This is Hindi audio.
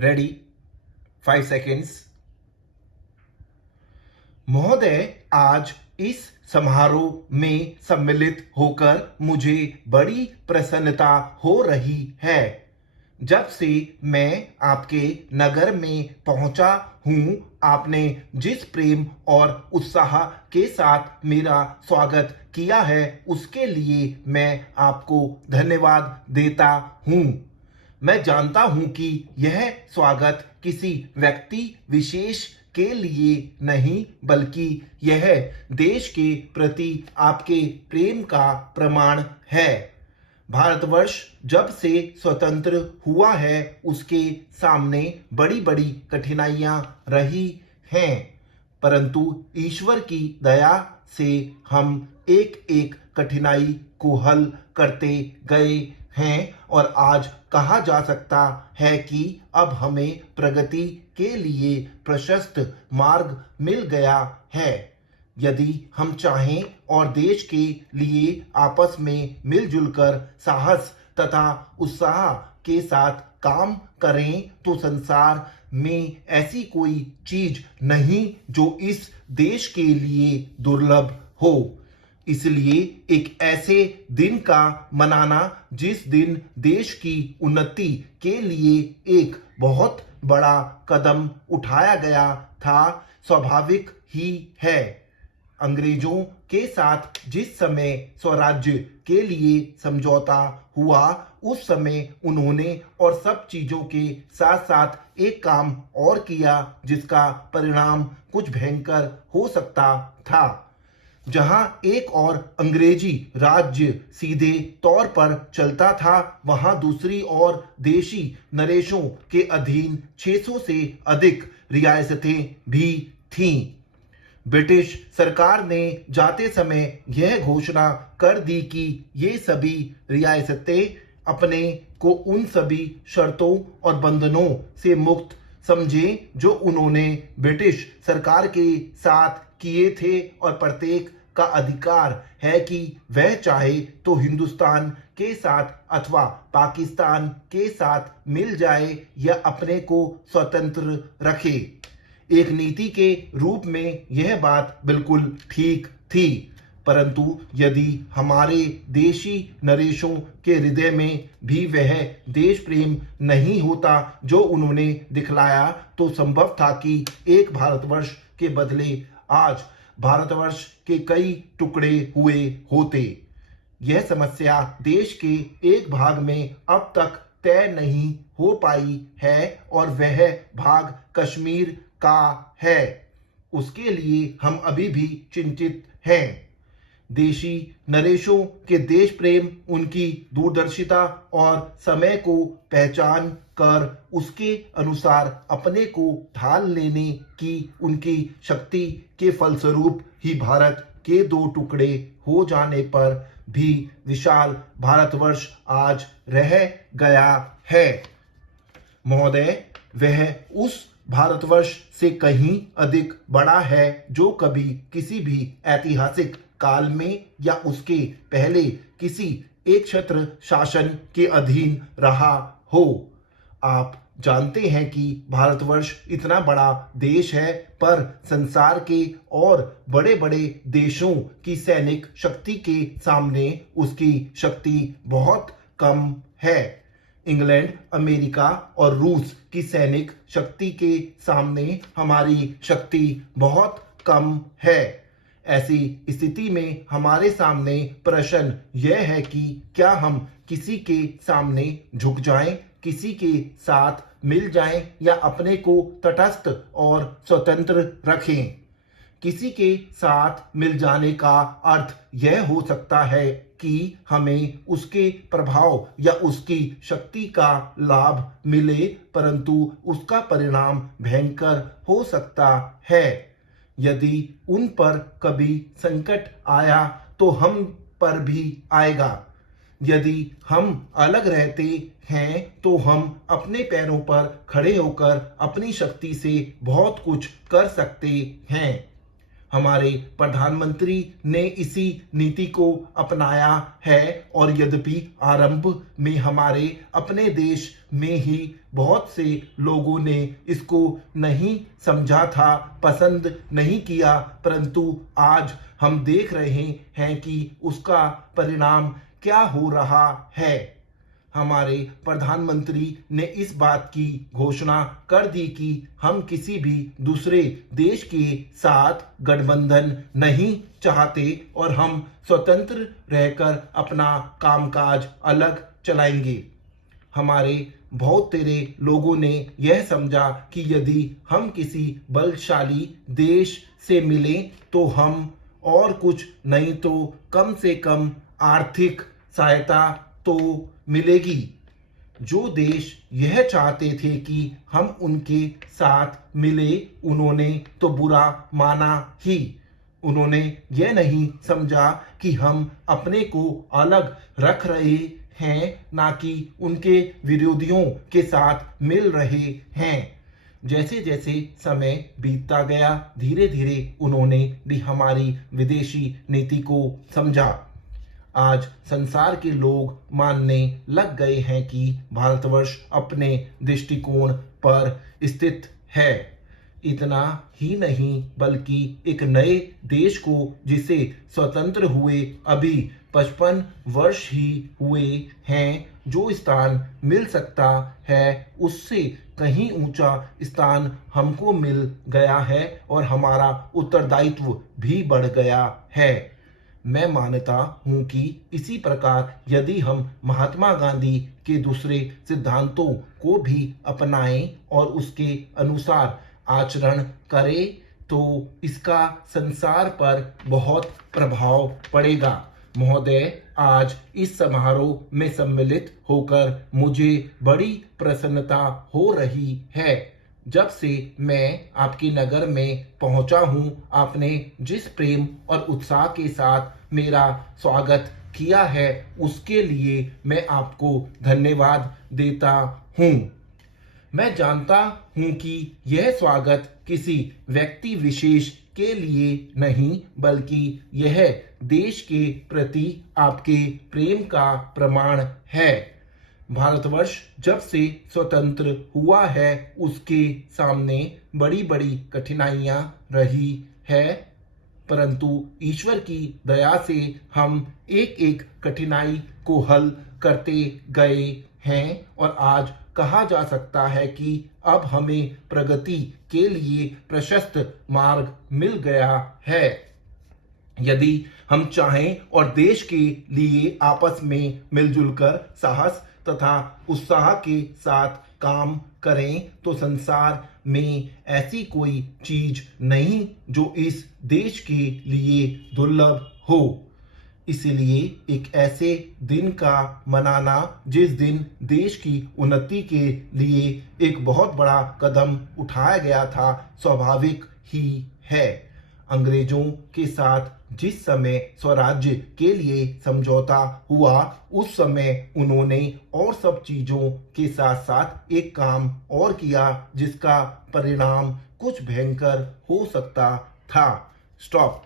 Ready 5 seconds. महोदय, आज इस समारोह में सम्मिलित होकर मुझे बड़ी प्रसन्नता हो रही है। जब से मैं आपके नगर में पहुंचा हूं, आपने जिस प्रेम और उत्साह के साथ मेरा स्वागत किया है, उसके लिए मैं आपको धन्यवाद देता हूं। मैं जानता हूं कि यह स्वागत किसी व्यक्ति विशेष के लिए नहीं, बल्कि यह देश के प्रति आपके प्रेम का प्रमाण है। भारतवर्ष जब से स्वतंत्र हुआ है, उसके सामने बड़ी बड़ी कठिनाइयां रही हैं, परंतु ईश्वर की दया से हम एक एक कठिनाई को हल करते गए हैं और आज कहा जा सकता है कि अब हमें प्रगति के लिए प्रशस्त मार्ग मिल गया है। यदि हम चाहें और देश के लिए आपस में मिलजुल कर साहस तथा उत्साह के साथ काम करें, तो संसार में ऐसी कोई चीज नहीं जो इस देश के लिए दुर्लभ हो। इसलिए एक ऐसे दिन का मनाना जिस दिन देश की उन्नति के लिए एक बहुत बड़ा कदम उठाया गया था, स्वाभाविक ही है। अंग्रेजों के साथ जिस समय स्वराज्य के लिए समझौता हुआ, उस समय उन्होंने और सब चीजों के साथ साथ एक काम और किया जिसका परिणाम कुछ भयंकर हो सकता था। जहां एक और अंग्रेजी राज्य सीधे तौर पर चलता था, वहां दूसरी ओर देशी नरेशों के अधीन 600 से अधिक रियासतें भी थीं। ब्रिटिश सरकार ने जाते समय यह घोषणा कर दी कि ये सभी रियासतें अपने को उन सभी शर्तों और बंधनों से मुक्त समझें जो उन्होंने ब्रिटिश सरकार के साथ किए थे, और प्रत्येक का अधिकार है कि वह चाहे तो हिंदुस्तान के साथ अथवा पाकिस्तान के साथ मिल जाए या अपने को स्वतंत्र रखे। एक नीति के रूप में यह बात बिल्कुल ठीक थी, परंतु यदि हमारे देशी नरेशों के हृदय में भी वह देश प्रेम नहीं होता जो उन्होंने दिखलाया, तो संभव था कि एक भारतवर्ष के बदले आज भारतवर्ष के कई टुकड़े हुए होते। यह समस्या देश के एक भाग में अब तक तय नहीं हो पाई है और वह भाग कश्मीर का है। उसके लिए हम अभी भी चिंतित हैं। देशी नरेशों के देश प्रेम, उनकी दूरदर्शिता और समय को पहचान कर उसके अनुसार अपने को ढाल लेने की उनकी शक्ति के फलस्वरूप ही भारत के दो टुकड़े हो जाने पर भी विशाल भारतवर्ष आज रह गया है। महोदय, वह उस भारतवर्ष से कहीं अधिक बड़ा है जो कभी किसी भी ऐतिहासिक काल में या उसके पहले किसी एक छत्र शासन के अधीन रहा हो। आप जानते हैं कि भारतवर्ष इतना बड़ा देश है, पर संसार के और बड़े बड़े देशों की सैनिक शक्ति के सामने उसकी शक्ति बहुत कम है। इंग्लैंड, अमेरिका और रूस की सैनिक शक्ति के सामने हमारी शक्ति बहुत कम है। ऐसी स्थिति में हमारे सामने प्रश्न यह है कि क्या हम किसी के सामने झुक जाएं, किसी के साथ मिल जाएं या अपने को तटस्थ और स्वतंत्र रखें। किसी के साथ मिल जाने का अर्थ यह हो सकता है कि हमें उसके प्रभाव या उसकी शक्ति का लाभ मिले, परंतु उसका परिणाम भयंकर हो सकता है। यदि उन पर कभी संकट आया तो हम पर भी आएगा। यदि हम अलग रहते हैं तो हम अपने पैरों पर खड़े होकर अपनी शक्ति से बहुत कुछ कर सकते हैं। हमारे प्रधानमंत्री ने इसी नीति को अपनाया है और यद्यपि आरंभ में हमारे अपने देश में ही बहुत से लोगों ने इसको नहीं समझा था, पसंद नहीं किया, परंतु आज हम देख रहे हैं कि उसका परिणाम क्या हो रहा है। हमारे प्रधानमंत्री ने इस बात की घोषणा कर दी कि हम किसी भी दूसरे देश के साथ गठबंधन नहीं चाहते और हम स्वतंत्र रहकर अपना कामकाज अलग चलाएंगे। हमारे बहुत तेरे लोगों ने यह समझा कि यदि हम किसी बलशाली देश से मिलें तो हम और कुछ नहीं तो कम से कम आर्थिक सहायता तो मिलेगी। जो देश यह चाहते थे कि हम उनके साथ मिले, उन्होंने तो बुरा माना ही। उन्होंने यह नहीं समझा कि हम अपने को अलग रख रहे हैं, ना कि उनके विरोधियों के साथ मिल रहे हैं। जैसे जैसे समय बीतता गया, धीरे धीरे उन्होंने भी हमारी विदेशी नीति को समझा। आज संसार के लोग मानने लग गए हैं कि भारतवर्ष अपने दृष्टिकोण पर स्थित है। इतना ही नहीं बल्कि एक नए देश को जिसे स्वतंत्र हुए अभी 55 वर्ष ही हुए हैं, जो स्थान मिल सकता है उससे कहीं ऊंचा स्थान हमको मिल गया है और हमारा उत्तरदायित्व भी बढ़ गया है। मैं मानता हूं कि इसी प्रकार यदि हम महात्मा गांधी के दूसरे सिद्धांतों को भी अपनाएं और उसके अनुसार आचरण करें तो इसका संसार पर बहुत प्रभाव पड़ेगा। महोदय, आज इस समारोह में सम्मिलित होकर मुझे बड़ी प्रसन्नता हो रही है। जब से मैं आपके नगर में पहुंचा हूं, आपने जिस प्रेम और उत्साह के साथ मेरा स्वागत किया है, उसके लिए मैं आपको धन्यवाद देता हूं। मैं जानता हूं कि यह स्वागत किसी व्यक्ति विशेष के लिए नहीं, बल्कि यह देश के प्रति आपके प्रेम का प्रमाण है। भारतवर्ष जब से स्वतंत्र हुआ है, उसके सामने बड़ी बड़ी कठिनाइयां रही है, परंतु ईश्वर की दया से हम एक एक कठिनाई को हल करते गए हैं और आज कहा जा सकता है कि अब हमें प्रगति के लिए प्रशस्त मार्ग मिल गया है। यदि हम चाहें और देश के लिए आपस में मिलजुल कर साहस तथा उत्साह के साथ काम करें तो संसार में ऐसी कोई चीज नहीं जो इस देश के लिए दुर्लभ हो। इसलिए एक ऐसे दिन का मनाना जिस दिन देश की उन्नति के लिए एक बहुत बड़ा कदम उठाया गया था, स्वाभाविक ही है। अंग्रेजों के साथ जिस समय स्वराज्य के लिए समझौता हुआ, उस समय उन्होंने और सब चीजों के साथ साथ एक काम और किया जिसका परिणाम कुछ भयंकर हो सकता था। स्टॉप।